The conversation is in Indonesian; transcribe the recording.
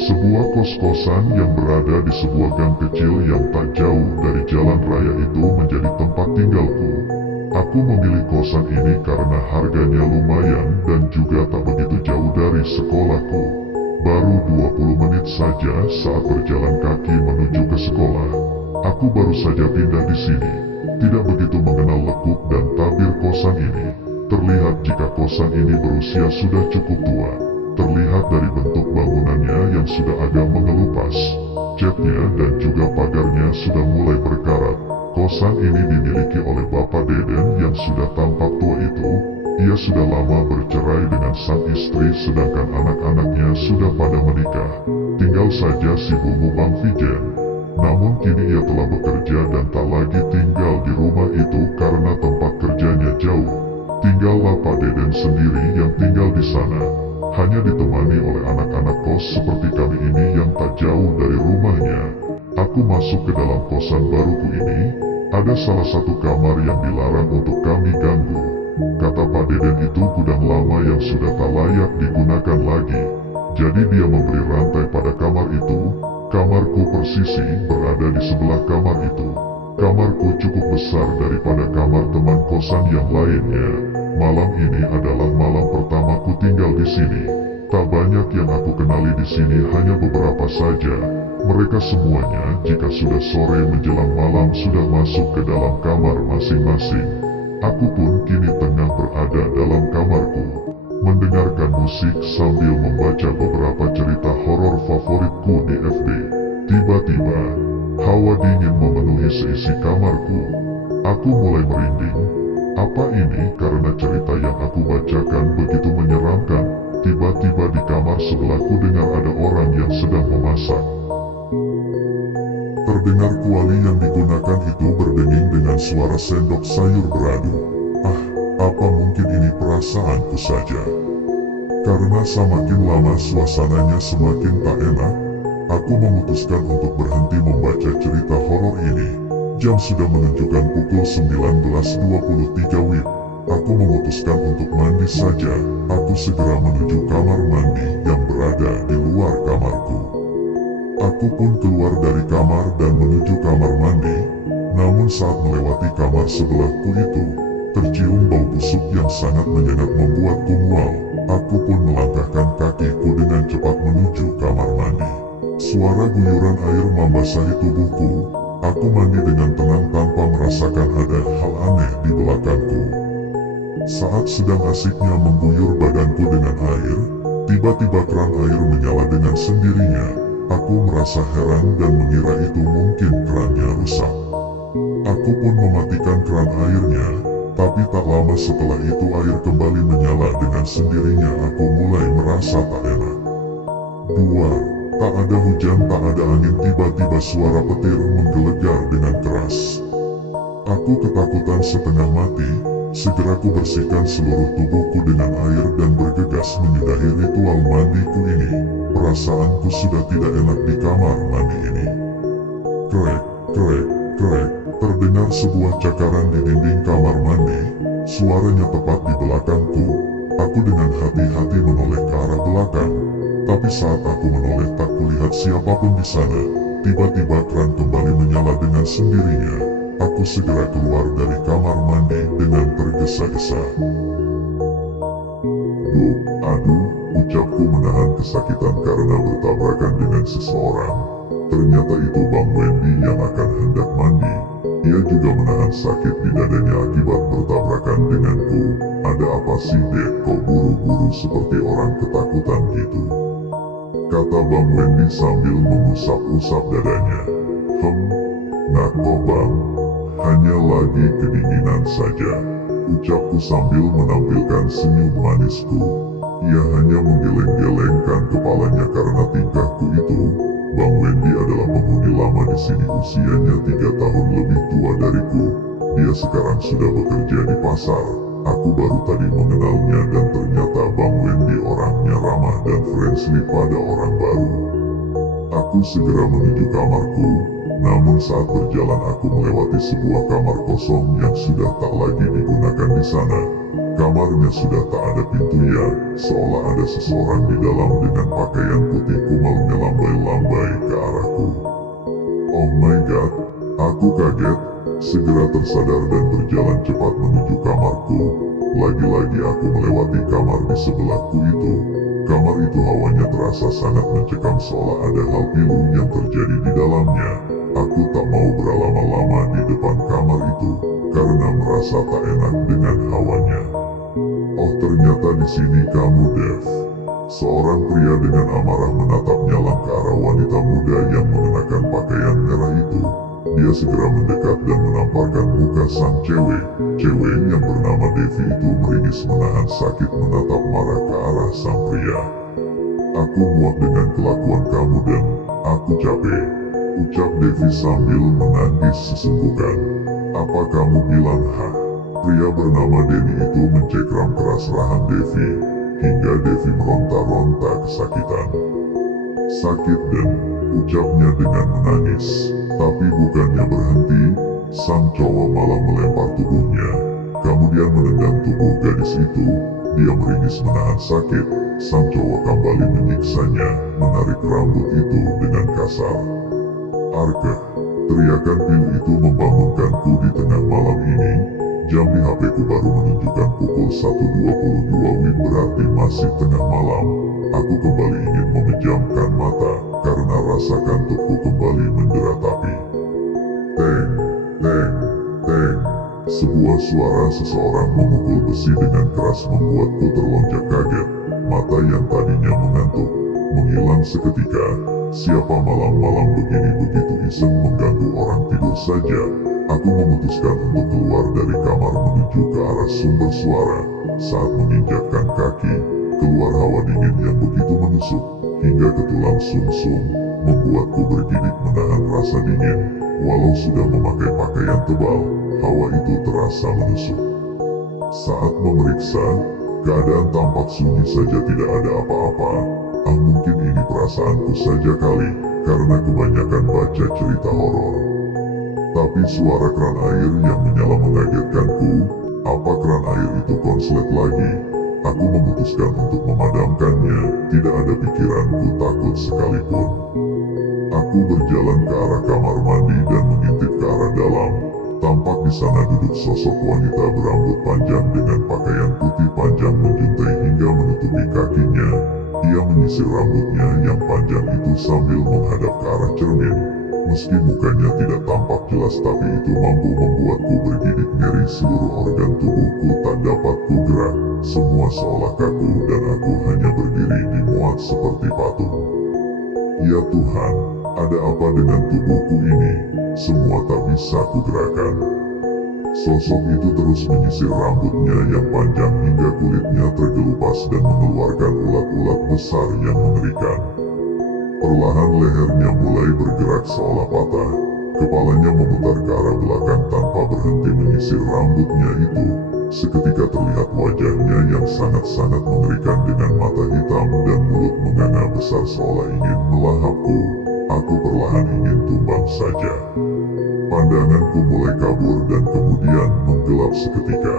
Sebuah kos-kosan yang berada di sebuah gang kecil yang tak jauh dari jalan raya itu menjadi tempat tinggalku. Aku memilih kosan ini karena harganya lumayan dan juga tak begitu jauh dari sekolahku. Baru 20 menit saja saat berjalan kaki menuju ke sekolah. Aku baru saja pindah di sini. Tidak begitu mengenal lekuk dan tabir kosan ini. Terlihat jika kosan ini berusia sudah cukup tua. Terlihat dari bentuk bangunannya yang sudah agak mengelupas. Catnya dan juga pagarnya sudah mulai berkarat. Kosan ini dimiliki oleh Bapak Deden yang sudah tampak tua itu. Ia sudah lama bercerai dengan sang istri sedangkan anak-anaknya sudah pada menikah. Tinggal saja si Bungu Bang Vijen. Namun kini ia telah bekerja dan tak lagi tinggal di rumah itu karena tempat kerjanya jauh. Tinggallah Pak Deden sendiri yang tinggal di sana. Hanya ditemani oleh anak-anak kos seperti kami ini yang tak jauh dari rumahnya. Aku masuk ke dalam kosan baruku ini. Ada salah satu kamar yang dilarang untuk kami ganggu. Kata Pak Deden itu gudang lama yang sudah tak layak digunakan lagi. Jadi dia memberi rantai pada kamar itu. Kamarku persisi berada di sebelah kamar itu. Kamarku cukup besar daripada kamar teman kosan yang lainnya. Malam ini adalah malam pertamaku tinggal di sini. Tak banyak yang aku kenali di sini, hanya beberapa saja. Mereka semuanya jika sudah sore menjelang malam sudah masuk ke dalam kamar masing-masing. Aku pun kini tengah berada dalam kamarku, mendengarkan musik sambil membaca beberapa cerita horor favoritku di FB. Tiba-tiba, hawa dingin memenuhi seisi kamarku. Aku mulai merinding. Apa ini karena cerita yang aku bacakan begitu menyeramkan? Tiba-tiba di kamar sebelahku dengar ada orang yang sedang memasak. Terdengar kuali yang digunakan itu berdenging dengan suara sendok sayur beradu. Apa mungkin ini perasaanku saja? Karena semakin lama suasananya semakin tak enak, aku memutuskan untuk berhenti membaca cerita horor ini. Jam sudah menunjukkan pukul 19.23 WIB. Aku memutuskan untuk mandi saja. Aku segera menuju kamar mandi yang berada di luar kamarku. Aku pun keluar dari kamar dan menuju kamar mandi. Namun saat melewati kamar sebelahku itu, tercium bau busuk yang sangat menyengat membuatku mual. Aku pun melangkahkan kakiku dengan cepat menuju kamar mandi. Suara guyuran air membasahi tubuhku. Aku mandi dengan tenang tanpa merasakan ada hal aneh di belakangku. Saat sedang asiknya mengguyur badanku dengan air, tiba-tiba keran air menyala dengan sendirinya. Aku merasa heran dan mengira itu mungkin kerannya rusak. Aku pun mematikan keran airnya, tapi tak lama setelah itu air kembali menyala dengan sendirinya. Aku mulai merasa tak enak. Tak ada hujan, tak ada angin, tiba-tiba suara petir menggelegar dengan keras. Aku ketakutan setengah mati. Segera ku bersihkan seluruh tubuhku dengan air dan bergegas menyudahi ritual mandiku ini. Perasaanku sudah tidak enak di kamar mandi ini. Krek, krek, krek. Terdengar sebuah cakaran di dinding kamar mandi. Suaranya tepat di belakangku. Aku dengan hati-hati menoleh ke arah belakang. Tapi saat aku menoleh tak kulihat siapapun di sana. Tiba-tiba keran kembali menyala dengan sendirinya. Aku segera keluar dari kamar mandi dengan tergesa-gesa. Aduh, ucapku menahan kesakitan karena bertabrakan dengan seseorang. Ternyata itu Bang Wendy yang akan hendak mandi. Ia juga menahan sakit di dadanya akibat bertabrakan denganku. Ada apa sih dek, kok buru-buru seperti orang ketakutan gitu? Kata Bang Wendy sambil mengusap-usap dadanya. Nah kok bang, hanya lagi kedinginan saja, ucapku sambil menampilkan senyum manisku. Ia hanya menggeleng-gelengkan kepalanya karena tingkahku itu. Bang Wendy adalah penghuni lama di sini, usianya 3 tahun lebih tua dariku. Dia sekarang sudah bekerja di pasar. Aku baru tadi mengenalnya dan ternyata Bang Wendy orangnya ramah dan friendly pada orang baru. Aku segera menuju kamarku, namun saat berjalan aku melewati sebuah kamar kosong yang sudah tak lagi digunakan di sana. Kamarnya sudah tak ada pintunya, seolah ada seseorang di dalam dengan pakaian putih kumal melambai-lambai ke arahku. Oh my god, aku kaget, segera tersadar dan berjalan cepat menuju kamarku. Lagi-lagi aku melewati kamar di sebelahku itu. Kamar itu hawanya terasa sangat mencekam seolah ada hal pilu yang terjadi di dalamnya. Aku tak mau berlama-lama di depan kamar itu, karena merasa tak enak dengan hawanya. Oh ternyata di sini kamu Dev. Seorang pria dengan amarah menatapnya ke arah wanita muda yang mengenakan pakaian merah itu. Dia segera mendekat dan menamparkan muka sang cewek. Cewek yang bernama Devi itu meringis menahan sakit menatap marah ke arah sang pria. Aku muak dengan kelakuan kamu dan aku capek, ucap Devi sambil menangis sesenggukan. Apa kamu bilang hah? Pria bernama Denny itu mencekram keras rahang Devi, hingga Devi meronta-ronta kesakitan. Sakit dan ucapnya dengan menangis. Tapi bukannya berhenti, sang cowok malah melempar tubuhnya. Kemudian menendang tubuh gadis itu. Dia meringis menahan sakit. Sang cowok kembali menyiksanya, menarik rambut itu dengan kasar. Arke, teriakan pilu itu membangunkanku di tengah malam ini. Jam di HP-ku baru menunjukkan pukul 1.22 WIB, berarti masih tengah malam. Aku kembali ingin memejamkan mata, karena rasa kantukku kembali mendera tapi. Teng, teng, teng. Sebuah suara seseorang memukul besi dengan keras membuatku terlonjak kaget. Mata yang tadinya mengantuk menghilang seketika. Siapa malam-malam begini begitu iseng mengganggu orang tidur saja. Aku memutuskan untuk keluar dari kamar menuju ke arah sumber suara. Saat menginjakkan kaki, keluar hawa dingin yang begitu menusuk hingga ke tulang sumsum, membuatku bergidik menahan rasa dingin. Walau sudah memakai pakaian tebal, hawa itu terasa menusuk. Saat memeriksa, keadaan tampak sunyi saja, tidak ada apa-apa. Mungkin ini perasaanku saja kali, karena kebanyakan baca cerita horor. Tapi suara keran air yang menyala mengagetkanku. Apa keran air itu konslet lagi? Aku memutuskan untuk memadamkannya. Tidak ada pikiranku takut sekalipun. Aku berjalan ke arah kamar mandi dan mengintip ke arah dalam. Tampak di sana duduk sosok wanita berambut panjang dengan pakaian putih panjang menjuntai hingga menutupi kakinya. Ia menyisir rambutnya yang panjang itu sambil menghadap ke arah cermin. Meski mukanya tidak tampak jelas, tapi itu mampu membuatku bergidik ngeri. Seluruh organ tubuhku tak dapat kugerak. Semua seolah kaku dan aku hanya berdiri di muat seperti patung. Ya Tuhan, ada apa dengan tubuhku ini? Semua tak bisa kugerakkan. Sosok itu terus menyisir rambutnya yang panjang hingga kulitnya terkelupas dan mengeluarkan ulat-ulat besar yang mengerikan. Perlahan lehernya mulai bergerak seolah patah. Kepalanya memutar ke arah belakang tanpa berhenti menyisir rambutnya itu. Seketika terlihat wajahnya yang sangat-sangat mengerikan dengan mata hitam dan mulut menganga besar seolah ingin melahapku. Aku perlahan ingin tumbang saja. Pandanganku mulai kabur dan kemudian menggelap seketika.